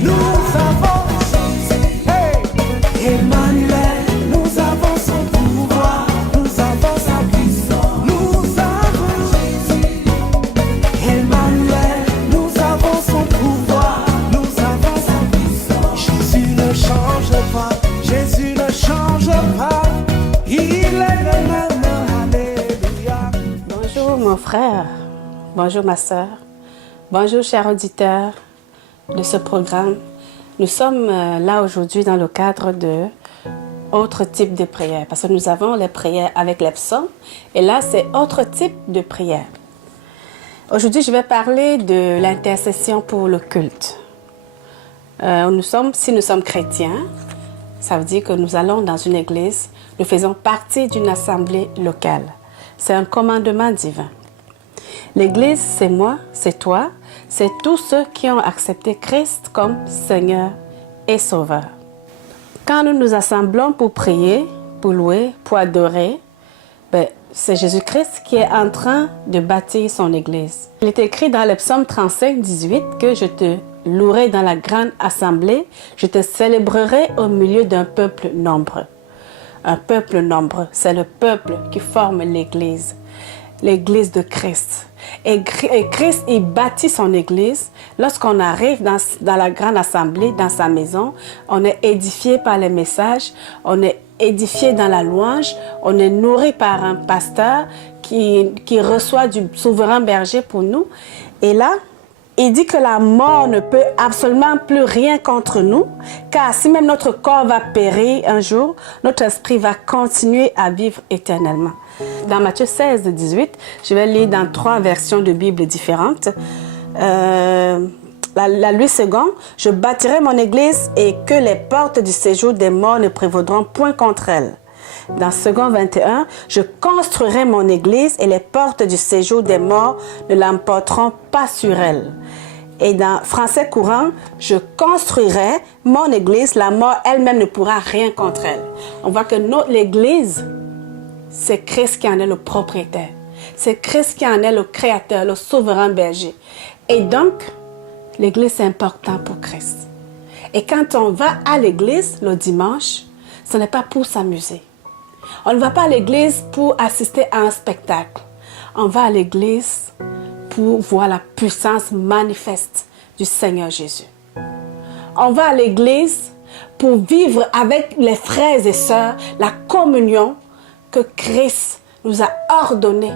nous avons hey, Emmanuel, nous avons son pouvoir, nous avons sa puissance, nous avons Emmanuel, nous avons son pouvoir, nous avons sa puissance. Jésus ne change pas, Jésus ne change pas, il est le même, alléluia. Bonjour mon frère, bonjour ma soeur, bonjour chers auditeurs de ce programme. Nous sommes là aujourd'hui dans le cadre de autre type de prière, parce que nous avons les prières avec les psaumes, et là c'est autre type de prière. Aujourd'hui je vais parler de l'intercession pour le culte. Si nous sommes chrétiens, ça veut dire que nous allons dans une église, nous faisons partie d'une assemblée locale. C'est un commandement divin. L'église, c'est moi, c'est toi, c'est tous ceux qui ont accepté Christ comme Seigneur et Sauveur. Quand nous nous assemblons pour prier, pour louer, pour adorer, c'est Jésus-Christ qui est en train de bâtir son église. Il est écrit dans le psaume 35, 18 que je te louerai dans la grande assemblée, je te célébrerai au milieu d'un peuple nombreux. Un peuple nombreux, c'est le peuple qui forme l'église de Christ. Et Christ, il bâtit son église. Lorsqu'on arrive dans la grande assemblée, dans sa maison, on est édifié par les messages, on est édifié dans la louange, on est nourri par un pasteur qui reçoit du souverain berger pour nous. Et là, il dit que la mort ne peut absolument plus rien contre nous, car si même notre corps va périr un jour, notre esprit va continuer à vivre éternellement. Dans Matthieu 16, 18, je vais lire dans 3 versions de Bible différentes. La Louis II, je bâtirai mon église et que les portes du séjour des morts ne prévaudront point contre elle. Dans 2 21, je construirai mon église et les portes du séjour des morts ne l'emporteront pas sur elle. Et dans Français courant, je construirai mon église, la mort elle-même ne pourra rien contre elle. On voit que l'église, c'est Christ qui en est le propriétaire. C'est Christ qui en est le créateur, le souverain berger. Et donc, l'église c'est important pour Christ. Et quand on va à l'église le dimanche, ce n'est pas pour s'amuser. On ne va pas à l'église pour assister à un spectacle. On va à l'église pour voir la puissance manifeste du Seigneur Jésus. On va à l'église pour vivre avec les frères et sœurs la communion que Christ nous a ordonné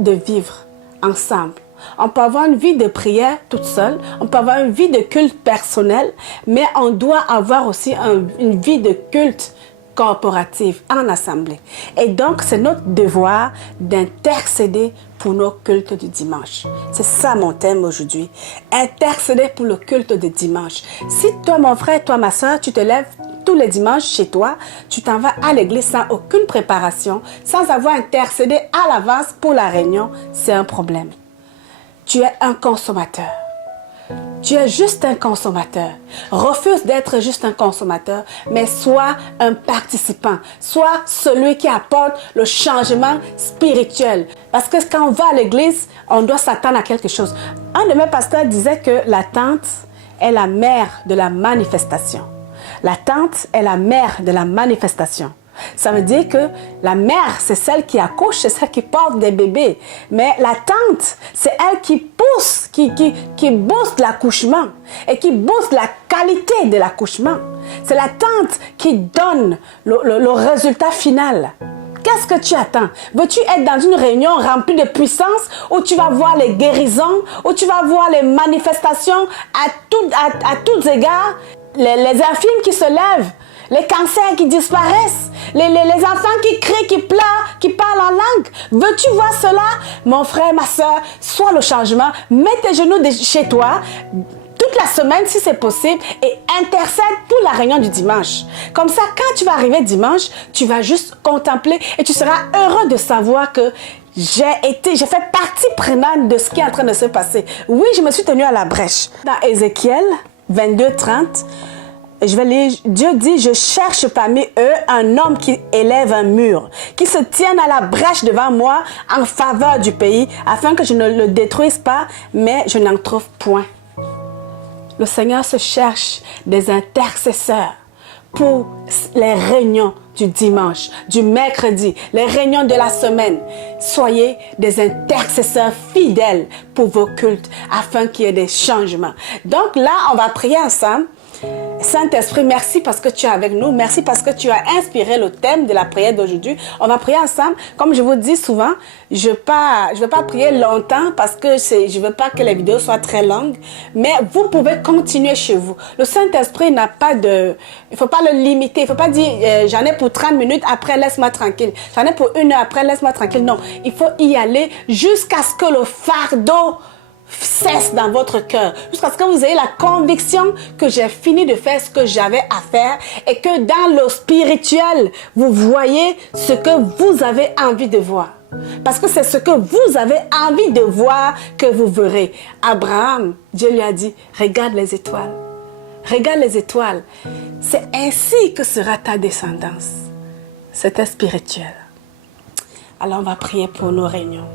de vivre ensemble. On peut avoir une vie de prière toute seule, on peut avoir une vie de culte personnel, mais on doit avoir aussi une vie de culte corporative en assemblée. Et donc, c'est notre devoir d'intercéder pour nos cultes du dimanche. C'est ça mon thème aujourd'hui. Intercéder pour le culte de dimanche. Si toi, mon frère, toi, ma soeur, tu te lèves tous les dimanches chez toi, tu t'en vas à l'église sans aucune préparation, sans avoir intercédé à l'avance pour la réunion, c'est un problème. Tu es un consommateur. Tu es juste un consommateur. Refuse d'être juste un consommateur, mais sois un participant. Sois celui qui apporte le changement spirituel. Parce que quand on va à l'église, on doit s'attendre à quelque chose. Un de mes pasteurs disait que l'attente est la mère de la manifestation. L'attente est la mère de la manifestation. Ça veut dire que la mère, c'est celle qui accouche, c'est celle qui porte des bébés. Mais la tante, c'est elle qui pousse, qui booste l'accouchement et qui booste la qualité de l'accouchement. C'est la tante qui donne le résultat final. Qu'est-ce que tu attends? Veux-tu être dans une réunion remplie de puissance où tu vas voir les guérisons, où tu vas voir les manifestations à tous égards, les infirmes qui se lèvent, les cancers qui disparaissent, les enfants qui crient, qui pleurent, qui parlent en langue. Veux-tu voir cela? Mon frère, ma soeur, sois le changement. Mets tes genoux chez toi toute la semaine si c'est possible et intercède pour la réunion du dimanche. Comme ça, quand tu vas arriver dimanche, tu vas juste contempler et tu seras heureux de savoir que j'ai fait partie prenante de ce qui est en train de se passer. Oui, je me suis tenue à la brèche. Dans Ézéchiel 22, 30, je vais lire, Dieu dit, je cherche parmi eux un homme qui élève un mur, qui se tienne à la brèche devant moi en faveur du pays, afin que je ne le détruise pas, mais je n'en trouve point. Le Seigneur se cherche des intercesseurs pour les réunions du dimanche, du mercredi, les réunions de la semaine. Soyez des intercesseurs fidèles pour vos cultes afin qu'il y ait des changements. Donc là, on va prier ensemble. Saint-Esprit, merci parce que tu es avec nous. Merci parce que tu as inspiré le thème de la prière d'aujourd'hui. On va prier ensemble. Comme je vous dis souvent, je ne vais pas prier longtemps parce que je ne veux pas que les vidéos soient très longues. Mais vous pouvez continuer chez vous. Le Saint-Esprit n'a pas de... Il ne faut pas le limiter. Il ne faut pas dire j'en ai pour 30 minutes, après laisse-moi tranquille. J'en ai pour 1 heure, après laisse-moi tranquille. Non, il faut y aller jusqu'à ce que le fardeau cesse dans votre cœur, jusqu'à ce que vous ayez la conviction que j'ai fini de faire ce que j'avais à faire et que dans le spirituel, vous voyez ce que vous avez envie de voir. Parce que c'est ce que vous avez envie de voir que vous verrez. Abraham, Dieu lui a dit, regarde les étoiles. Regarde les étoiles. C'est ainsi que sera ta descendance. C'était spirituel. Alors on va prier pour nos réunions.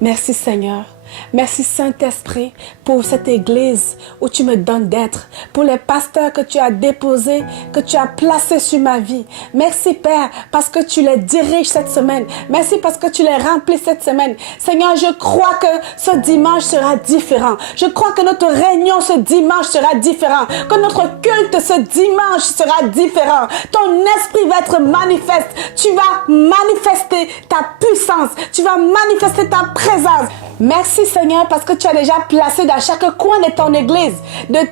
Merci Seigneur. Merci Saint-Esprit pour cette église où tu me donnes d'être, pour les pasteurs que tu as déposés, que tu as placés sur ma vie. Merci Père parce que tu les diriges cette semaine. Merci parce que tu les remplis cette semaine. Seigneur, je crois que ce dimanche sera différent. Je crois que notre réunion ce dimanche sera différent. Que notre culte ce dimanche sera différent. Ton esprit va être manifeste. Tu vas manifester ta puissance. Tu vas manifester ta présence. Merci Seigneur parce que tu as déjà placé dans chaque coin de ton église, de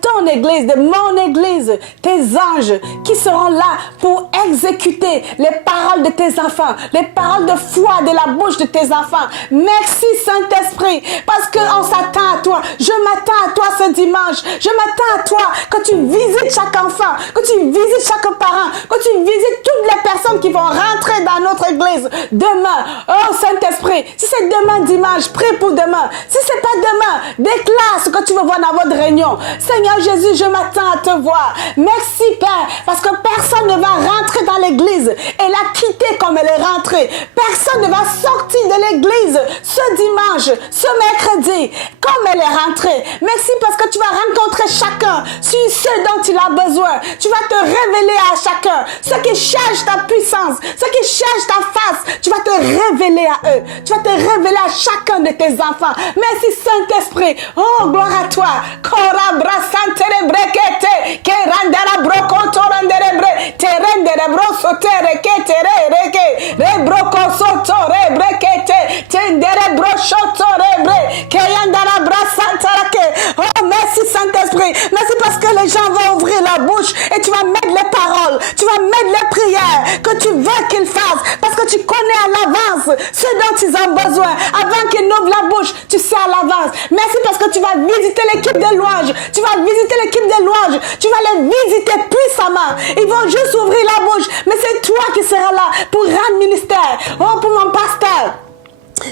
ton église, de mon église, tes anges qui seront là pour exécuter les paroles de tes enfants, les paroles de foi de la bouche de tes enfants. Merci Saint-Esprit parce qu'on s'attend à toi. Je m'attends à toi ce dimanche. Je m'attends à toi que tu visites chaque enfant, que tu visites chaque parent, que tu visites toutes les personnes qui vont rentrer dans notre église demain. Oh Saint-Esprit, si c'est demain dimanche, prie pour demain. Si c'est pas demain, déclare ce que tu veux voir dans votre réunion. Seigneur Jésus, je m'attends à te voir. Merci Père, parce que personne ne va rentrer dans l'église et la quitter comme elle est rentrée. Personne ne va sortir de l'église ce dimanche, ce mercredi, comme elle est rentrée. Merci parce que tu vas rencontrer chacun sur ce dont il a besoin. Tu vas te révéler à chacun. Ceux qui cherchent ta puissance, ceux qui cherchent ta face, tu vas te révéler à eux. Tu vas te révéler à chacun de tes enfants. Merci Saint-Esprit. Oh, gloire à toi. Oh, merci Saint-Esprit. Merci parce que les gens vont ouvrir la bouche et tu vas mettre les paroles, tu vas mettre les prières que tu veux qu'ils fassent parce que tu connais à l'avance ce dont ils ont besoin. Avant qu'ils n'ouvrent la bouche, tu sais à l'avance. Merci parce que tu vas visiter l'équipe de louanges. Tu vas visiter l'équipe de louanges. Tu vas les visiter puissamment. Ils vont juste ouvrir la bouche. Mais c'est toi qui seras là pour rendre ministère. Oh, pour mon pasteur.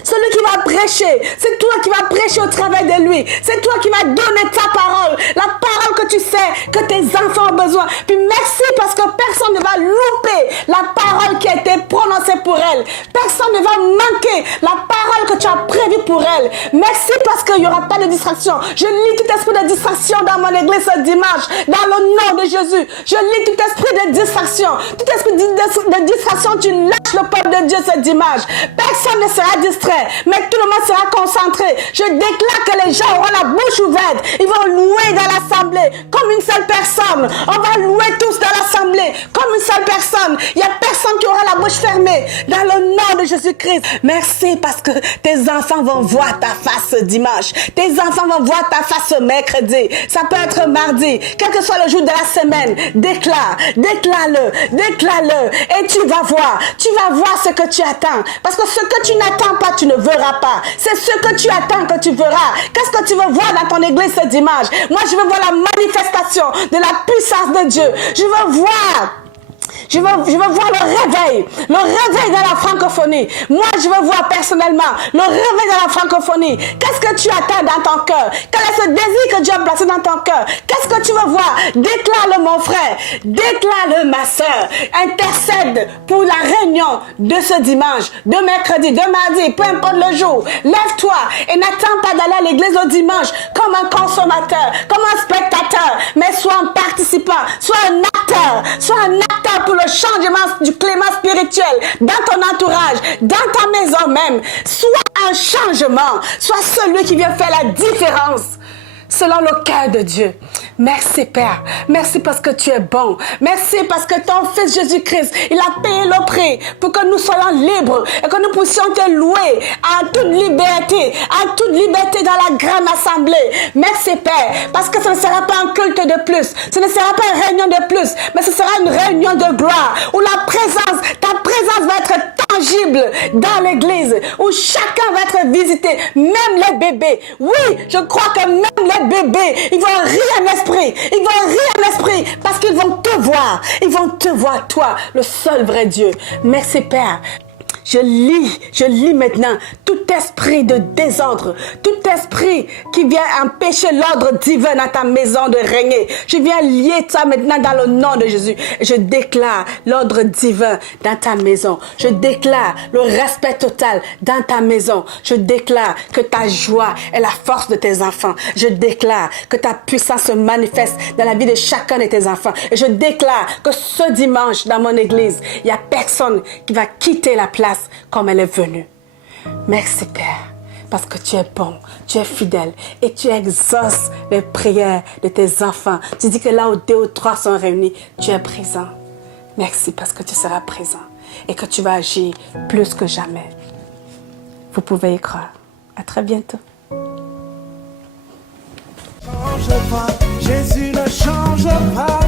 Celui qui va prêcher, c'est toi qui vas prêcher au travers de lui. C'est toi qui vas donner ta parole. La parole que tu sais que tes enfants ont besoin. Puis merci parce que personne ne va louper la parole qui a été prononcée pour elle. Personne ne va manquer la parole que tu as prévue pour elle. Merci parce qu'il n'y aura pas de distraction. Je lis tout esprit de distraction dans mon église ce dimanche. Dans le nom de Jésus. Je lis tout esprit de distraction. Tout esprit de distraction, tu lâches le peuple de Dieu ce dimanche. Personne ne sera distrait. Mais tout le monde sera concentré. Je déclare que les gens auront la bouche ouverte. Ils vont louer dans l'assemblée comme une seule personne. On va louer tous dans l'assemblée comme une seule personne. Il n'y a personne qui aura la bouche fermée. Dans le nom de Jésus-Christ. Merci parce que tes enfants vont voir ta face ce dimanche. Tes enfants vont voir ta face ce mercredi. Ça peut être mardi. Quel que soit le jour de la semaine. Déclare-le. Et tu vas voir. Tu vas voir ce que tu attends. Parce que ce que tu n'attends pas, tu ne verras pas. C'est ce que tu attends que tu verras. Qu'est-ce que tu veux voir dans ton église ce dimanche? Moi, je veux voir la manifestation de la puissance de Dieu. Je veux voir le réveil dans la francophonie. Moi, je veux voir personnellement le réveil dans la francophonie. Qu'est-ce que tu attends dans ton cœur? Quel est ce désir que Dieu a placé dans ton cœur? Qu'est-ce que tu veux voir? Déclare-le, mon frère. Déclare-le, ma soeur. Intercède pour la réunion de ce dimanche, de mercredi, de mardi, peu importe le jour. Lève-toi et n'attends pas d'aller à l'église le dimanche comme un consommateur, comme un spectateur. sois un participant, sois un acteur pour le changement du climat spirituel dans ton entourage, dans ta maison même. Sois un changement, sois celui qui vient faire la différence selon le cœur de Dieu. Merci Père, merci parce que tu es bon, merci parce que ton Fils Jésus-Christ, il a payé le prix pour que nous soyons libres et que nous puissions te louer en toute liberté dans la grande assemblée. Merci Père, parce que ce ne sera pas un culte de plus, ce ne sera pas une réunion de plus, mais ce sera une réunion de gloire où ta présence va être tangible dans l'église, où chacun va être visité, même les bébés. Oui, je crois que même les bébés, ils vont rire en esprit, parce qu'ils vont te voir, toi, le seul vrai Dieu. Merci Père. Je lis maintenant tout esprit de désordre, tout esprit qui vient empêcher l'ordre divin dans ta maison de régner. Je viens lier ça maintenant dans le nom de Jésus. Je déclare l'ordre divin dans ta maison. Je déclare le respect total dans ta maison. Je déclare que ta joie est la force de tes enfants. Je déclare que ta puissance se manifeste dans la vie de chacun de tes enfants. Et je déclare que ce dimanche dans mon église, il n'y a personne qui va quitter la place comme elle est venue. Merci Père, parce que tu es bon, tu es fidèle et tu exauces les prières de tes enfants. Tu dis que là où 2 ou 3 sont réunis, tu es présent. Merci parce que tu seras présent et que tu vas agir plus que jamais. Vous pouvez y croire. À très bientôt. Change pas, Jésus ne change pas.